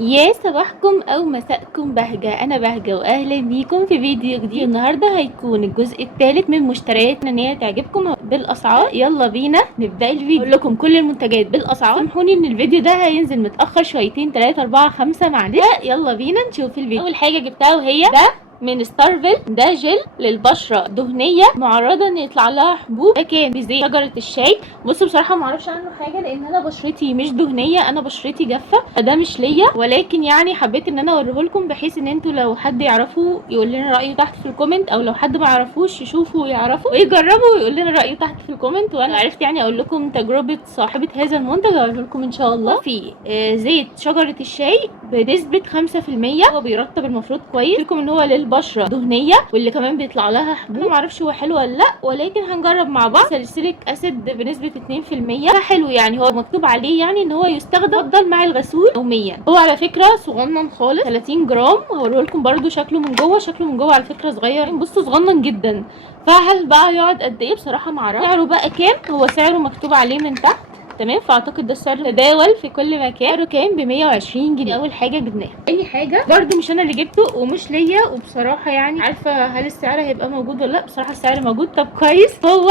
يا صباحكم او مساءكم بهجة، انا بهجة واهلا بيكم في فيديو جديد. النهاردة هيكون الجزء الثالث من مشترياتنا ان هي تعجبكم بالاسعار. يلا بينا نبدأ الفيديو. اقول لكم كل المنتجات بالاسعار. سامحوني ان الفيديو ده هينزل متأخر شويتين 3 4 5 معلش. يلا بينا نشوف الفيديو. اول حاجة جبتها وهي ده من ستارفل، ده جل للبشره دهنيه معرضه ان يطلع لها حبوب. ده كان بزيت شجره الشاي. بصوا بصراحه ما اعرفش عنه حاجه لان انا بشرتي مش دهنيه، انا بشرتي جافه، فده مش ليا، ولكن يعني حبيت ان انا اوريه لكم بحيث ان انتوا لو حد يعرفه يقول لنا رايه تحت في الكومنت، او لو حد ما يعرفوش يشوفه ويعرفه ويجربه ويقول لنا رايه تحت في الكومنت، وانا عرفت يعني اقول لكم تجربه صاحبه هذا المنتج اقول لكم ان شاء الله. في زيت شجره الشاي بنسبه 5%، هو بيرطب المفروض كويس. لكم ان هو للبشره دهنيه واللي كمان بيطلع لها حبوب. انا معرفش هو حلو ولا لا، ولكن هنجرب مع بعض. ساليسيليك اسيد بنسبه 2%، فحلو يعني. هو مكتوب عليه يعني ان هو يستخدم افضل مع الغسول يوميا. هو على فكره صغنن خالص 30 جرام. هوريه لكم برده شكله من جوه. شكله من جوه على فكره صغير، بصوا صغنن جدا. فهل بقى يقعد قد ايه؟ بصراحه معرفش. سعره بقى كام؟ هو سعره مكتوب عليه من تحت، تمام؟ فاعتقد ده السعر تداول في كل مكان. سعره كام؟ ب 120 جنيه. اول حاجه جبناها. اي حاجه برده مش انا اللي جبته ومش ليا، وبصراحه يعني عارفه هل السعر هيبقى موجود ولا لا. بصراحه السعر موجود. طب كويس. هو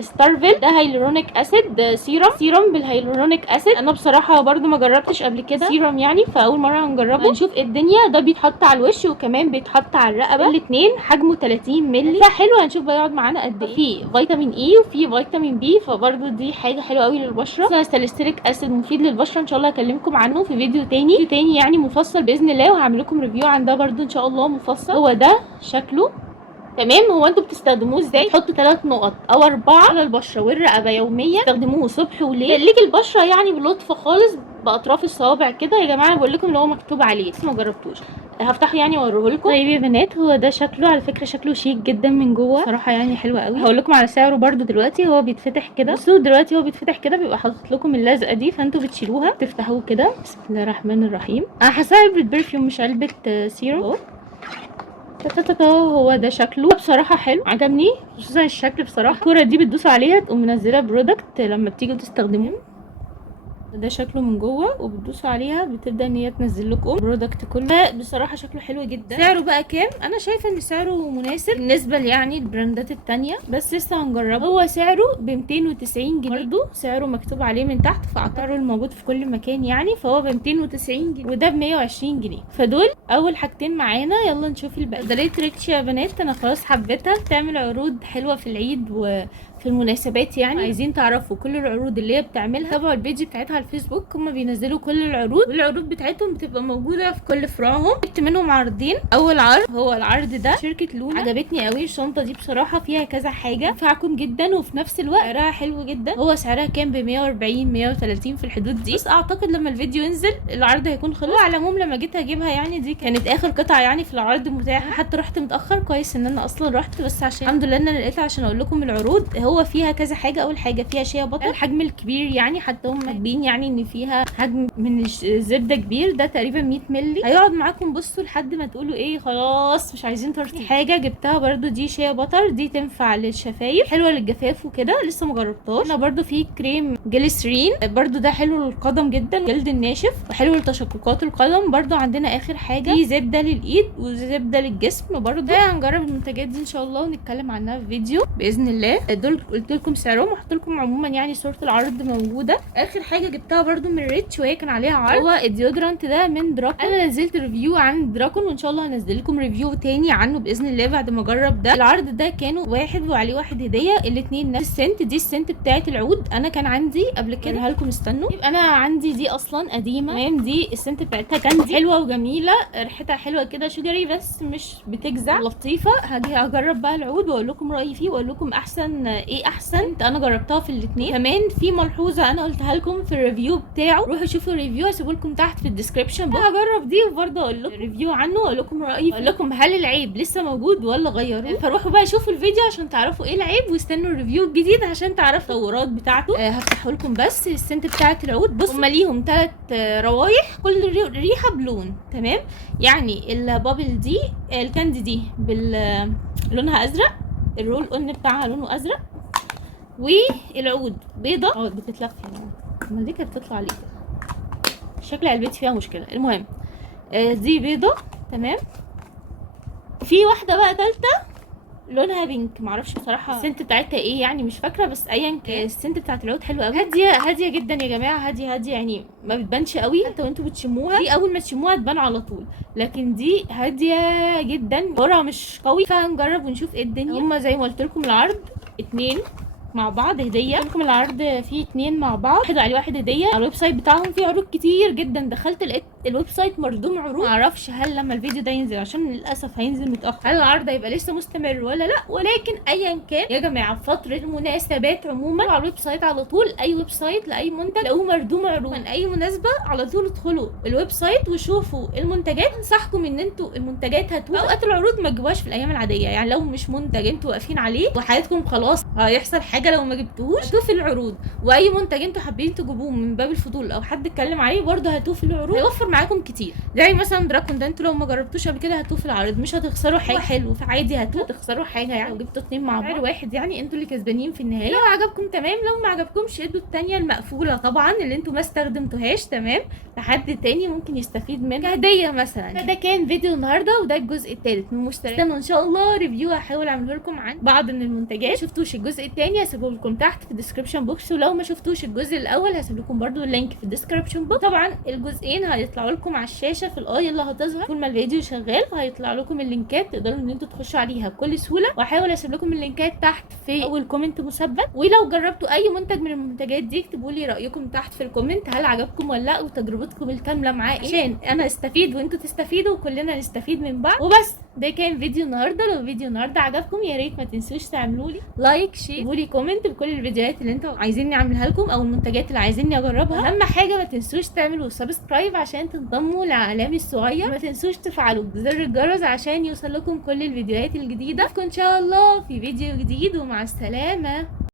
ستارفل ده هيلورونيك اسيد، ده سيروم بالهيلورونيك اسيد. انا بصراحه برده ما جربتش قبل كده سيروم يعني، فاول مره هنجربه هنشوف ايه الدنيا. ده بيتحط على الوش وكمان بيتحط على الرقبه، الاثنين حجمه 30 مللي، فحلو. هنشوف بقى يقعد معانا قد ايه. في فيتامين اي وفي فيتامين بي، فبرده دي حاجه حلوه قوي للبشره. ساليسيليك اسيد مفيد للبشره، ان شاء الله هكلمكم عنه في فيديو تاني يعني مفصل باذن الله، وهعمل لكم ريفيو عن ده برده ان شاء الله مفصل. هو ده شكله تمام. هو انتوا بتستخدموه ازاي؟ تحطوا 3 نقط او 4 على البشره والرقبه يوميا، تستخدموه صبح وليل. ليك البشره يعني بلطف خالص باطراف الصوابع كده. يا جماعه بقول لكم اللي هو مكتوب عليه، بس ما جربتوش. هفتحه يعني واوريه لكم. طيب يا بنات، هو ده شكله. على فكره شكله شيك جدا من جوه صراحه، يعني حلو قوي. هقول لكم على سعره برده دلوقتي. هو بيتفتح كده، بصوا دلوقتي هو بيتفتح كده، بيبقى حاطط لكم اللزقه دي، فانتوا بتشيلوها تفتحوه كده. بسم الله الرحمن الرحيم. انا حاسه علبه برفيوم مش علبه سيروم. اهو هو ده شكله. بصراحه حلو، عجبني خصوصا الشكل. بصراحه الكوره دي بتدوسوا عليها تقوم منزله برودكت لما بتيجوا تستخدموه. ده شكله من جوه، وبتدوسوا عليها بتبدا ان هي تنزل لكم برودكت كله. بصراحه شكله حلو جدا. سعره بقى كام؟ انا شايفه ان سعره مناسب بالنسبه يعني البراندات التانية، بس لسه هنجربه. هو سعره ب 290 جنيه برضه، سعره مكتوب عليه من تحت، فاعتبره الموجود في كل مكان يعني. فهو ب 290 جنيه وده ب 120 جنيه. فدول اول حاجتين معانا. يلا نشوف الباقي. صيدليه ريتش يا بنات انا خلاص حبيتها، بتعمل عروض حلوه في العيد وفي المناسبات يعني. عايزين تعرفوا كل العروض اللي هي بتعملها، تابعوا البيج بتاعتها على الفيسبوك. هما بينزلوا كل العروض، والعروض بتاعتهم بتبقى موجوده في كل فروعهم. جبت منهم عرضين. اول عرض هو العرض ده شركه لونا، عجبتني قوي الشنطه دي بصراحه، فيها كذا حاجه تنفعكم جدا وفي نفس الوقت سعرها حلو جدا. هو سعرها كان ب 140 130 في الحدود دي، بس اعتقد لما الفيديو ينزل العرض هيكون خلص. على العموم لما جيت اجيبها يعني دي كانت اخر قطعه يعني في العرض متاحه، حتى رحت متاخر. كويس ان انا اصلا رحت، بس عشان الحمد لله ان انا لقيتها عشان اقول لكم العروض. هو فيها كذا حاجه. اول حاجه فيها شيا بطل الحجم الكبير يعني، حتى هم كاتبين يعني ان فيها حجم من الزبده كبير، ده تقريبا 100 مللي هيقعد معاكم بصوا لحد ما تقولوا ايه خلاص مش عايزين ترطيب. حاجه جبتها برده دي شيا بطر، دي تنفع للشفايف، حلوه للجفاف وكده، لسه ما جربتهاش. انا برده في كريم جليسرين برده، ده حلو للقدم جدا، جلد الناشف، وحلو لتشققات القدم. برده عندنا اخر حاجه في زبده للايد وزبده للجسم. برده هنجرب المنتجات دي ان شاء الله ونتكلم عنها في فيديو باذن الله. دول قلت لكم سعرهم وحط لكم عموما يعني صوره العرض موجوده. اخر حاجه جبتها برده من ريتش وهي كان عليها عرض، هو الديودرانت ده من دراكون. انا نزلت ريفيو عن دراكون وان شاء الله هنزل لكم ريفيو تاني عنه باذن الله بعد ما اجرب ده. العرض ده كانوا واحد وعليه واحد هديه، الاثنين نفس السنت. دي السنت بتاعت العود، انا كان عندي قبل كده هقولها لكم استنوا. يبقى انا عندي دي اصلا قديمه تمام، دي السنت بتاعتها كان حلوه وجميله، ريحتها حلوه كده شجري بس مش بتجزع، لطيفه. هاجي اجرب بقى العود واقول لكم رايي فيه واقول لكم احسن ايه احسن. انا جربتها في الاثنين. كمان في ملحوظه انا قلتها لكم في الريفيو بتاعه، روحوا شوفوا الريفيو هسيبه لكم تحت في الديسكربشن. هجرب دي وبرضه اقول لكم ريفيو عنه واقول لكم رايي، اقول لكم هل العيب لسه موجود ولا غيروه. فروحوا بقى شوفوا الفيديو عشان تعرفوا ايه العيب، واستنوا الريفيو الجديد عشان تعرفوا التطورات بتاعته. هفتحه لكم بس السنت بتاعت العود. بصوا هما ليهم 3 روايح، كل ريحه بلون تمام. يعني البابل دي الكاندي دي لونها ازرق، الرول اون بتاعها لونه ازرق، والعود بيضه بتتلف هنا. ما دي كانت بتطلع عليه شكل علبتي فيها مشكله. المهم دي بيضه تمام. في واحده بقى تالته لونها بينك، معرفش بصراحه السنت بتاعتها ايه يعني، مش فاكره، بس ايا كان السنت بتاعت العود حلوه قوي، هاديه جدا يا جماعه، هاديه يعني ما بتبانش قوي حتى وانتوا بتشموها. دي اول ما تشموها تبان على طول، لكن دي هاديه جدا، ورا مش قوي. فهنجرب ونشوف ايه الدنيا. هما زي ما قلت لكم العرض 2 مع بعض هديه. لكم العرض فيه 2 مع بعض، واحد عليه واحد هديه. على الويب سايت بتاعهم فيه عروض كتير جدا، دخلت لقيت الويب سايت مردوم عروض. معرفش هل لما الفيديو ده ينزل، عشان للاسف هينزل متاخر، هل العرض هيبقى لسه مستمر ولا لا. ولكن ايا كان يا جماعه، فتره المناسبات عموما على الويب سايت على طول، اي ويب سايت لاي منتج لقوه مردوم عروض من اي مناسبه، على طول ادخلوا الويب سايت وشوفوا المنتجات. انصحكم ان انتوا المنتجات هاتوها. اوقات العروض ما تجيبوهاش في الايام العاديه، يعني لو مش منتج انتوا واقفين عليه وحياتكم خلاص هيحصل حاجه لو ما جبتوهوش، هاتوه في العروض. واي منتج انتوا حابين تجيبوه من باب الفضول او حد اتكلم عليه برضه هاتوه في العروض، هيوفر معاكم كتير. زي مثلا دراكون ده، انتوا لو ما جربتوش قبل كده هاتوه في العرض، مش هتخسروا حاجه، حلو فعادي هاتوه، هتخسروا حاجه يعني لو جبتوا 2 مع بعض واحد، يعني انتوا اللي كسبانين في النهايه. لو عجبكم تمام، لو ما عجبكمش ادوا الثانيه المقفوله طبعا اللي انتوا ما استخدمتوهاش تمام، لحد تاني ممكن يستفيد منها كهديه مثلا. ده كان فيديو النهارده، وده الجزء الثالث من مشتريات. استنوا ان شاء الله ريفيو هحاول اعمله لكم عن بعض من المنتجات. شفتوش الجزء الثاني هسيبه لكم تحت في الديسكربشن بوكس، ولو ما شفتوش الجزء الاول هسيب لكم برده اللينك في الديسكربشن بوكس. طبعا الجزئين هيطلعوا لكم على الشاشه في الاي اللي هتظهر طول ما الفيديو شغال، هيطلع لكم اللينكات تقدروا ان انتوا تخشوا عليها بكل سهوله، واحاول اسيب لكم اللينكات تحت في اول كومنت مثبت. ولو جربتوا اي منتج من المنتجات دي اكتبوا لي رايكم تحت في الكومنت، هل عجبكم ولا لا، وتجربتكم الكامله معاه ايه، عشان انا استفيد وانتوا تستفيدوا وكلنا نستفيد من بعض. وبس ده كان فيديو النهارده. لو فيديو النهارده عجبكم يا ريت ما تنسوش تعملوا لي لايك، شير، اكتبوا لي كومنت بكل الفيديوهات اللي انتوا عايزيني اعملها لكم او المنتجات اللي عايزيني اجربها. اهم حاجه ما تنسوش تعملوا سبسكرايب عشان تنضموا لعالمي الصغير، ما تنسوش تفعلوا زر الجرس عشان يوصل لكم كل الفيديوهات الجديده. اشوفكم ان شاء الله في فيديو جديد، ومع السلامه.